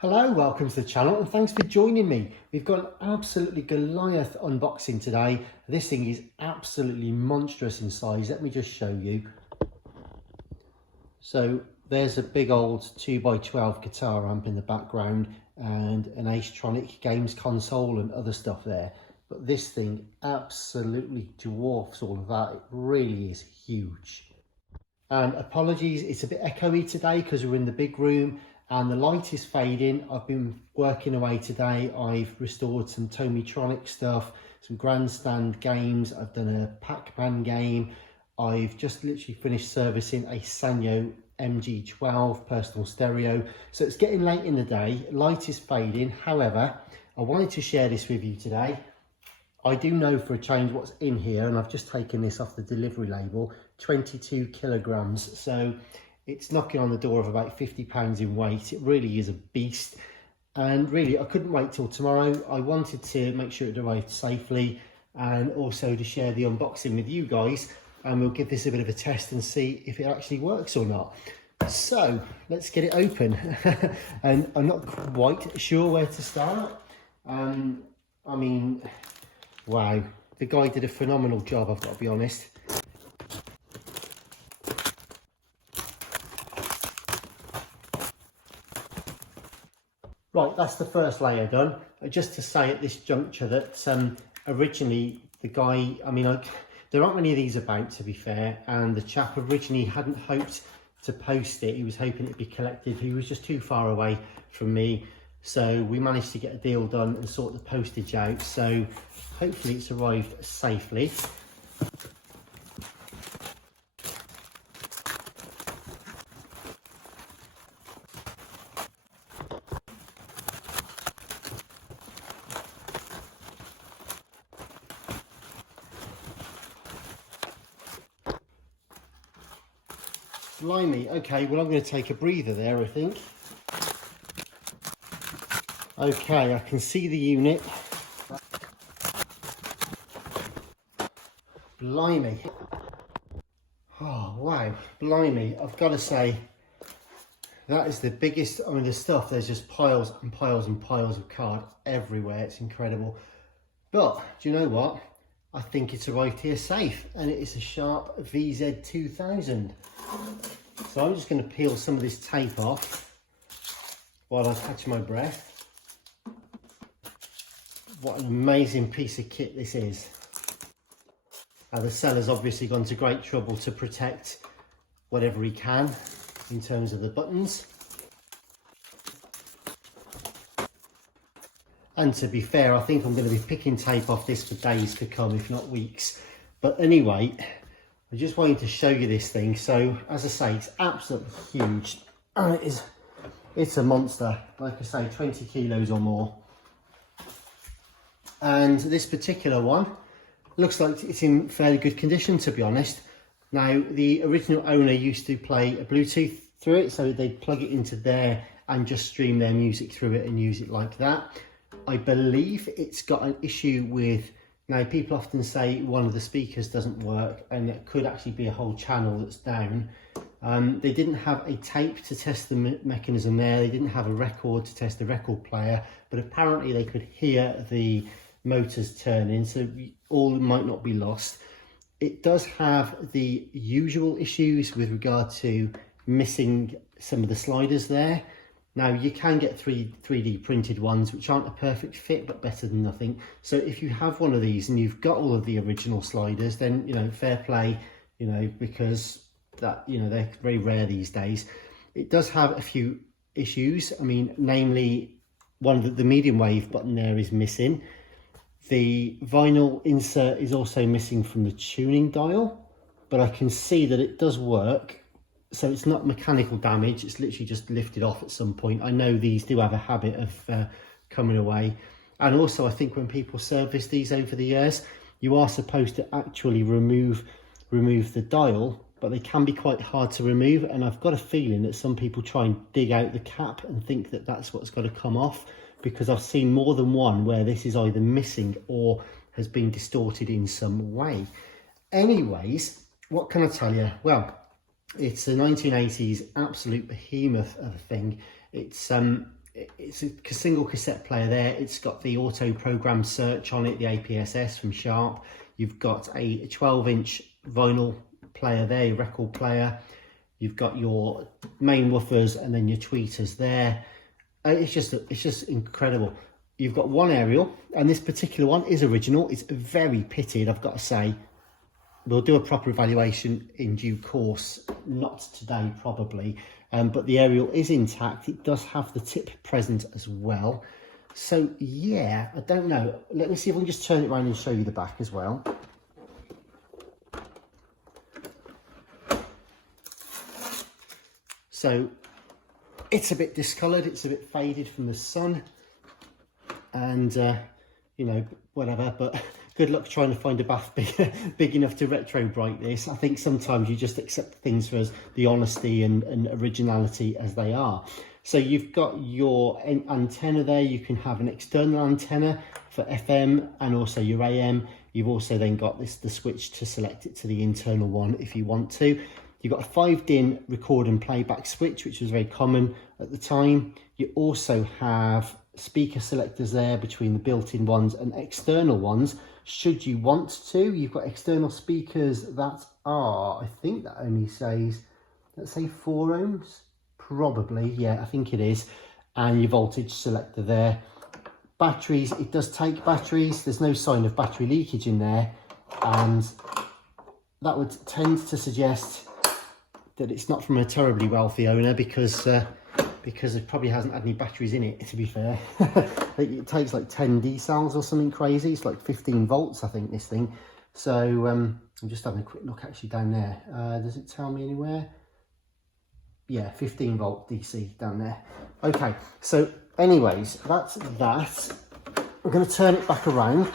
Hello, welcome to the channel and thanks for joining me. We've got an absolutely Goliath unboxing today. This thing is absolutely monstrous in size. Let me just show you. So there's a big old 2x12 guitar amp in the background and an Acetronic games console and other stuff there. But this thing absolutely dwarfs all of that. It really is huge. And apologies, it's a bit echoey today because we're in the big room and the light is fading. I've been working away today. I've restored some Tomitronic stuff, some grandstand games. I've done a Pac-Man game. I've just literally finished servicing a Sanyo MG12 personal stereo. So it's getting late in the day, light is fading. However, I wanted to share this with you today. I do know for a change what's in here, and I've just taken this off the delivery label, 22 kilograms. So it's knocking on the door of about 50 pounds in weight. It really is a beast. And really, I couldn't wait till tomorrow. I wanted to make sure it arrived safely and also to share the unboxing with you guys. And we'll give this a bit of a test and see if it actually works or not. So let's get it open. And I'm not quite sure where to start. I mean, wow, the guy did a phenomenal job, I've got to be honest. Right, that's the first layer done. Just to say at this juncture that originally the guy, there aren't many of these about, to be fair, and the chap originally hadn't hoped to post it. He was hoping it'd be collected. He was just too far away from me. So we managed to get a deal done and sort the postage out. So hopefully it's arrived safely. Blimey, okay, well I'm going to take a breather there, I think. Okay, I can see the unit. Blimey. Oh, wow, blimey. I've got to say, that is the biggest, the stuff, there's just piles and piles and piles of card everywhere. It's incredible. But, do you know what? I think it's arrived here safe, and it is a Sharp VZ2000. So I'm just going to peel some of this tape off while I catch my breath. What an amazing piece of kit this is. The seller's obviously gone to great trouble to protect whatever he can in terms of the buttons. And to be fair, I think I'm going to be picking tape off this for days to come, if not weeks. But anyway, I just wanted to show you this thing. So as I say, it's absolutely huge. And it's a monster. Like I say, 20 kilos or more. And this particular one looks like it's in fairly good condition, to be honest. Now, the original owner used to play a Bluetooth through it, so they'd plug it into there and just stream their music through it and use it like that. I believe it's got an issue with, now people often say one of the speakers doesn't work, and it could actually be a whole channel that's down. They didn't have a tape to test the mechanism there. They didn't have a record to test the record player, but apparently they could hear the motors turning, so all might not be lost. It does have the usual issues with regard to missing some of the sliders there. Now you can get 3D printed ones which aren't a perfect fit, but better than nothing. So if you have one of these and you've got all of the original sliders, then fair play, because that they're very rare these days. It does have a few issues. Namely, one of the medium wave button there is missing. The vinyl insert is also missing from the tuning dial, but I can see that it does work. So it's not mechanical damage, it's literally just lifted off at some point. I know these do have a habit of coming away. And also I think when people service these over the years, you are supposed to actually remove the dial, but they can be quite hard to remove. And I've got a feeling that some people try and dig out the cap and think that that's what's got to come off, because I've seen more than one where this is either missing or has been distorted in some way. Anyways, what can I tell you? Well, it's a 1980s absolute behemoth of a thing. It's it's a single cassette player there. It's got the auto program search on it, the APSS from Sharp. You've got a 12-inch vinyl player there, your record player. You've got your main woofers and then your tweeters there. It's just incredible. You've got one aerial, and this particular one is original. It's very pitted, I've got to say. We'll do a proper evaluation in due course, not today probably, but the aerial is intact. It does have the tip present as well. So yeah, I don't know. Let me see if I can just turn it around and show you the back as well. So it's a bit discoloured, it's a bit faded from the sun, and you know, whatever, but good luck trying to find a bath big enough to retro bright this. I think sometimes you just accept things for the honesty and originality as they are. So you've got your antenna there. You can have an external antenna for FM and also your AM. You've also then got the switch to select it to the internal one if you want to. You've got a 5-DIN record and playback switch, which was very common at the time. You also have speaker selectors there between the built-in ones and external ones, should you want to. You've got external speakers that are, I think that only says, let's say 4 ohms, probably, yeah, I think it is. And your voltage selector there. Batteries, it does take batteries. There's no sign of battery leakage in there, and that would tend to suggest that it's not from a terribly wealthy owner, because it probably hasn't had any batteries in it, to be fair. It takes like 10 D cells or something crazy. It's like 15 volts, I think, this thing. So I'm just having a quick look actually down there. Does it tell me anywhere? Yeah, 15 volt DC down there. Okay, so anyways, that's that. I'm going to turn it back around.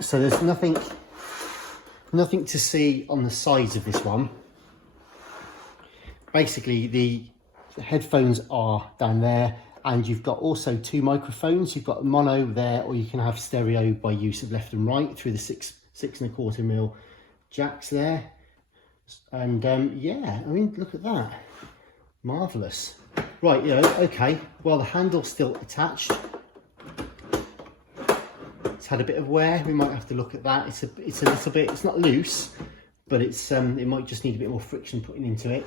So there's nothing to see on the sides of this one. Basically, the headphones are down there, and you've got also 2 microphones. You've got mono there, or you can have stereo by use of left and right through the 6.25mm jacks there. And yeah, I mean, look at that, marvelous. Right, you know, okay, well, the handle's still attached. It's had a bit of wear. We might have to look at that. It's a little bit, it's not loose, but it's it might just need a bit more friction putting into it.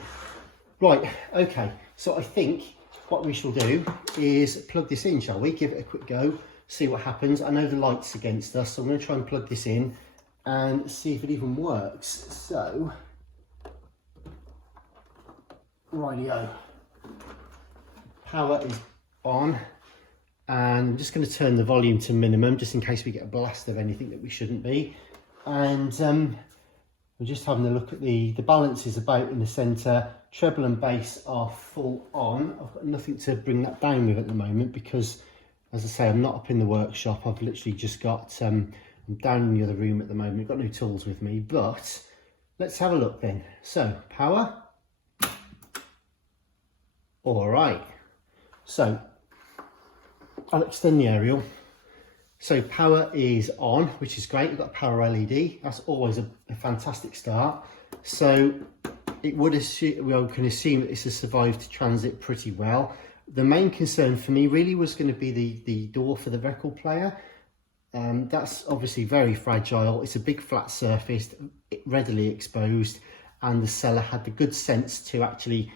Right, okay, so I think what we shall do is plug this in, shall we? Give it a quick go, see what happens. I know the light's against us, so I'm going to try and plug this in and see if it even works. So, rightio, power is on, and I'm just going to turn the volume to minimum just in case we get a blast of anything that we shouldn't be. And we're just having a look at the balance is about in the centre. Treble and bass are full on. I've got nothing to bring that down with at the moment because, as I say, I'm not up in the workshop. I've literally just got, I'm down in the other room at the moment. I've got no tools with me, but let's have a look then. So, power. All right. So, I'll extend the aerial. So power is on, which is great. We've got a power LED. That's always a fantastic start. So it would assume, we can assume that this has survived transit pretty well. The main concern for me really was going to be the door for the record player. That's obviously very fragile. It's a big flat surface, readily exposed, and the seller had the good sense to actually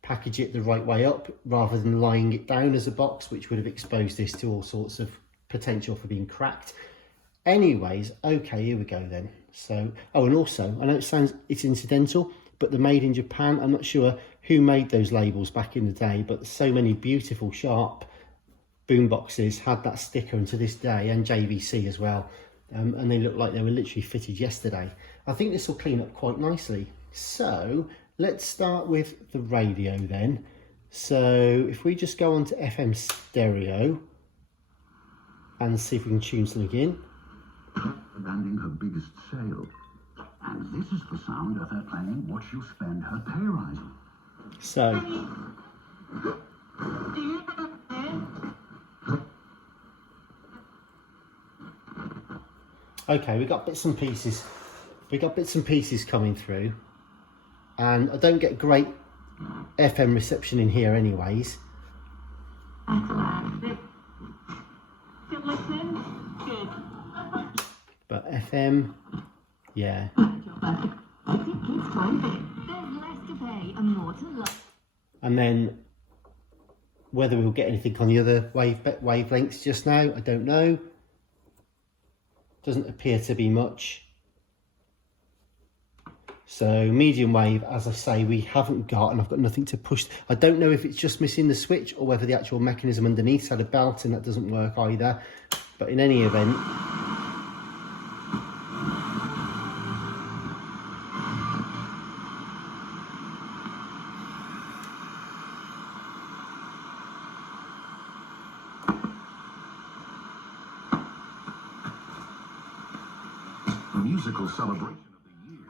package it the right way up rather than lying it down as a box, which would have exposed this to all sorts of potential for being cracked. Anyways, okay, here we go then. So, oh, and also, I know it's incidental, but the made in Japan, I'm not sure who made those labels back in the day, but so many beautiful Sharp boomboxes had that sticker, and to this day, and JVC as well, and they look like they were literally fitted yesterday. I think this will clean up quite nicely. So let's start with the radio then. So if we just go on to FM stereo and see if we can tune something in. Landing her biggest sale. And this is the sound of her playing What You Spend Her Pay Rise on. So okay, we got bits and pieces. We got bits and pieces coming through, and I don't get great FM reception in here anyways. Excellent. Good listening? Good. But FM, yeah. I think it's clothing. There's less to pay and more to love. And then whether we'll get anything on the other wavelengths just now, I don't know. Doesn't appear to be much. So medium wave, as I say, we haven't got, and I've got nothing to push. I don't know if it's just missing the switch or whether the actual mechanism underneath had a belt and that doesn't work either. But in any event, The musical celebration of the year.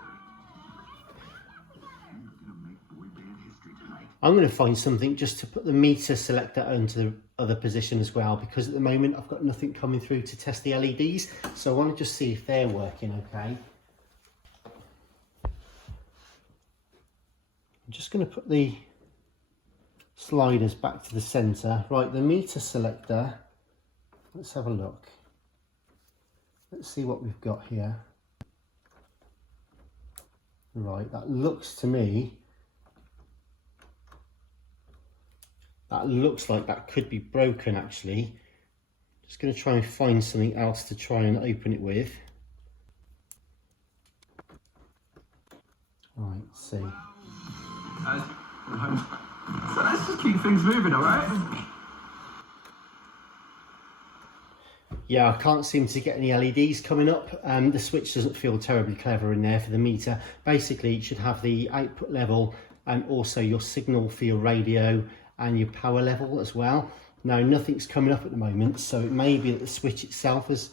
Who's gonna make boy band history tonight? I'm going to find something just to put the meter selector onto the other position as well, because at the moment I've got nothing coming through to test the LEDs. So I want to just see if they're working okay. I'm just going to put the sliders back to the center. Right, the meter selector, let's have a look. Let's see what we've got here. Right, that looks to me, that looks like that could be broken actually. Just going to try and find something else to try and open it with. Right, let's see. So let's just keep things moving, alright? Yeah, I can't seem to get any LEDs coming up. The switch doesn't feel terribly clever in there for the meter. Basically, it should have the output level and also your signal for your radio and your power level as well. Now, nothing's coming up at the moment, so it may be that the switch itself has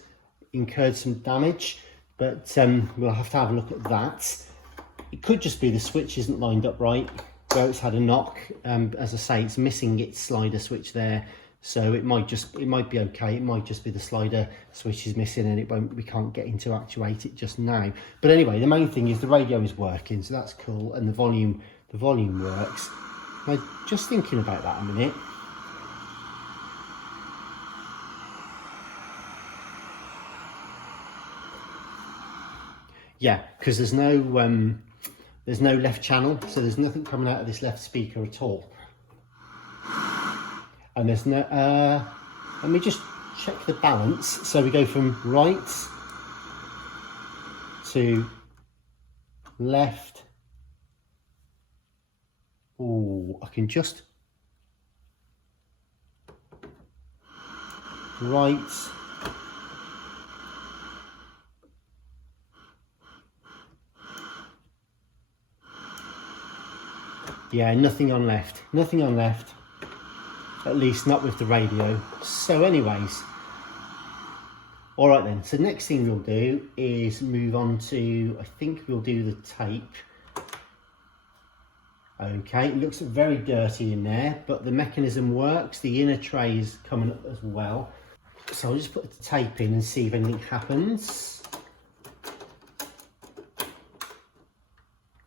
incurred some damage, but we'll have to have a look at that. It could just be the switch isn't lined up right, where it's had a knock. As I say, it's missing its slider switch there. So it might be okay. It might just be the slider switch is missing and we can't get into actuate it just now. But anyway, the main thing is the radio is working, so that's cool, and the volume works. Now, just thinking about that a minute. Yeah, because there's no left channel, so there's nothing coming out of this left speaker at all. And there's no, let me just check the balance. So we go from right to left. Oh, I can just right. Yeah, nothing on left. Nothing on left. At least not with the radio. So anyways, all right then, so next thing we'll do is move on to, I think we'll do the tape. Okay, it looks very dirty in there, but the mechanism works. The inner tray is coming up as well. So I'll just put the tape in and see if anything happens.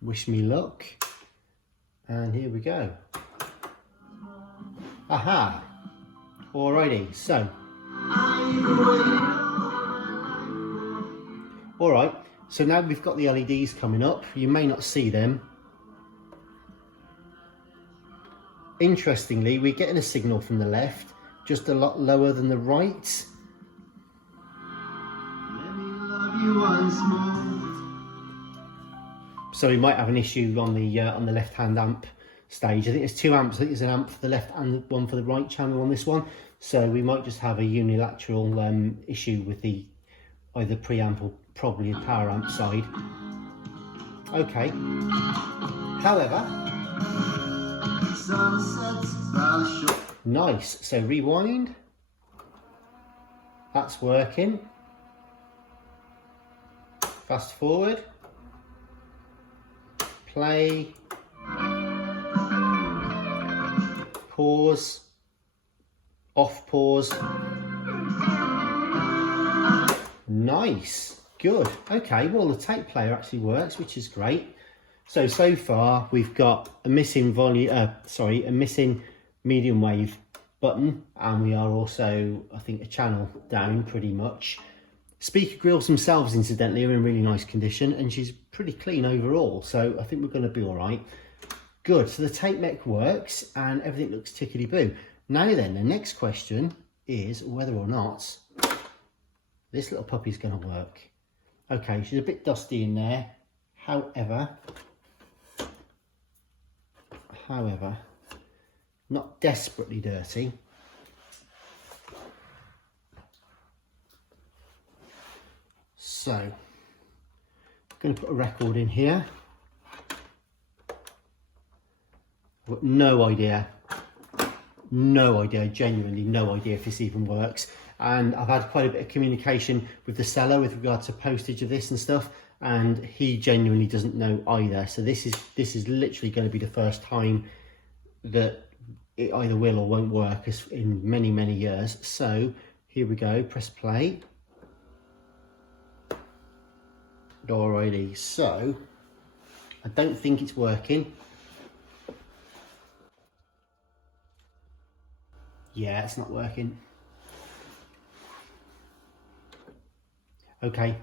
Wish me luck. And here we go. Aha! Alrighty, so. Alright, so now we've got the LEDs coming up. You may not see them. Interestingly, we're getting a signal from the left, just a lot lower than the right. Let me love you once more. So we might have an issue on the left-hand amp stage. I think there's 2 amps. I think there's an amp for the left and one for the right channel on this one. So we might just have a unilateral issue with the either preamp or probably a power amp side. Okay. However, nice. So rewind. That's working. Fast forward. Play. Pause. Off pause. Nice. Good. Okay, well the tape player actually works, which is great. So far we've got a missing volume, a missing medium wave button, and we are also, I think, a channel down pretty much. Speaker grills themselves, incidentally, are in really nice condition, and she's pretty clean overall, so I think we're going to be all right. Good, so the tape mech works and everything looks tickety-boo. Now then, the next question is whether or not this little puppy's going to work. Okay, she's a bit dusty in there, however, not desperately dirty. So, I'm going to put a record in here. I've got no idea, genuinely no idea if this even works. And I've had quite a bit of communication with the seller with regard to postage of this and stuff, and he genuinely doesn't know either. So this is literally going to be the first time that it either will or won't work in many, many years. So here we go, press play. Alrighty, so I don't think it's working. Yeah, it's not working. Okay,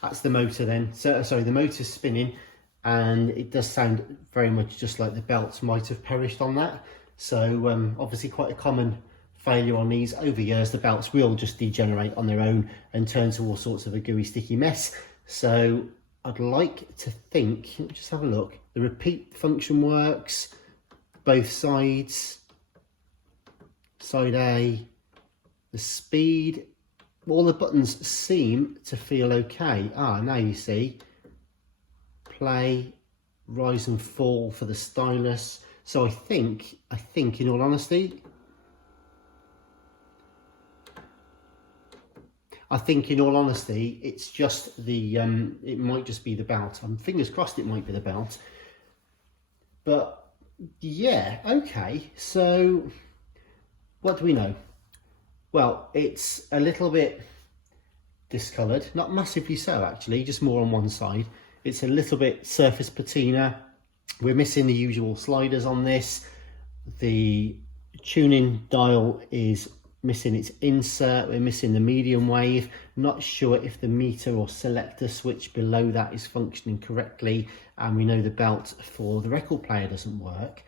that's the motor then. So sorry, the motor's spinning, and it does sound very much just like the belts might have perished on that. So obviously quite a common failure on these. Over years, the belts will just degenerate on their own and turn to all sorts of a gooey, sticky mess. So I'd like to think, just have a look, the repeat function works, both sides, side A, the speed, all the buttons seem to feel okay. Ah, now you see, play, rise and fall for the stylus. So I think in all honesty, it's just the, it might just be the belt. I'm fingers crossed it might be the belt. But yeah, okay, so what do we know? Well, it's a little bit discoloured, not massively so actually, just more on one side. It's a little bit surface patina. We're missing the usual sliders on this. The tuning dial is missing its insert. We're missing the medium wave. Not sure if the meter or selector switch below that is functioning correctly, and we know the belt for the record player doesn't work.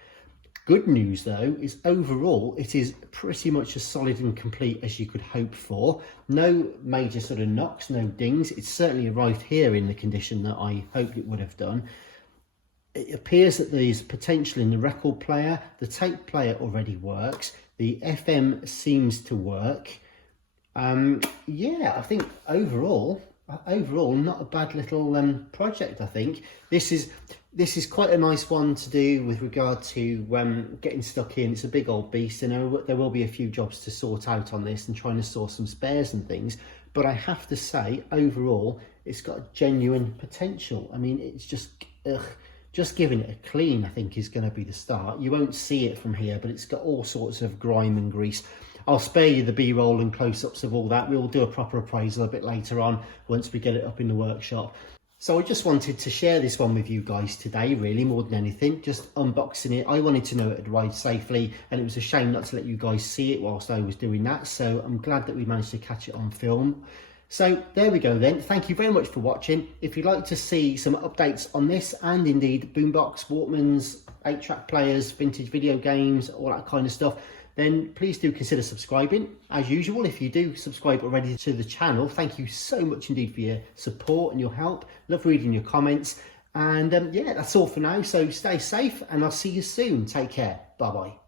Good news though is overall it is pretty much as solid and complete as you could hope for. No major sort of knocks, no dings. It's certainly arrived here in the condition that I hoped it would have done. It appears that there's potential in the record player. The tape player already works. The FM seems to work. Yeah, I think overall not a bad little project. I think this is quite a nice one to do with regard to getting stuck in. It's a big old beast, and there will be a few jobs to sort out on this and trying to source some spares and things. But I have to say, overall, it's got genuine potential. I mean, it's just giving it a clean, I think, is going to be the start. You won't see it from here, but it's got all sorts of grime and grease. I'll spare you the B-roll and close-ups of all that. We'll do a proper appraisal a bit later on once we get it up in the workshop. So I just wanted to share this one with you guys today, really, more than anything. Just unboxing it. I wanted to know it had arrived safely, and it was a shame not to let you guys see it whilst I was doing that. So I'm glad that we managed to catch it on film. So there we go then. Thank you very much for watching. If you'd like to see some updates on this, and indeed Boombox, Walkmans, 8-track players, vintage video games, all that kind of stuff, then please do consider subscribing. As usual, if you do subscribe already to the channel, thank you so much indeed for your support and your help. Love reading your comments. And yeah, that's all for now. So stay safe, and I'll see you soon. Take care. Bye-bye.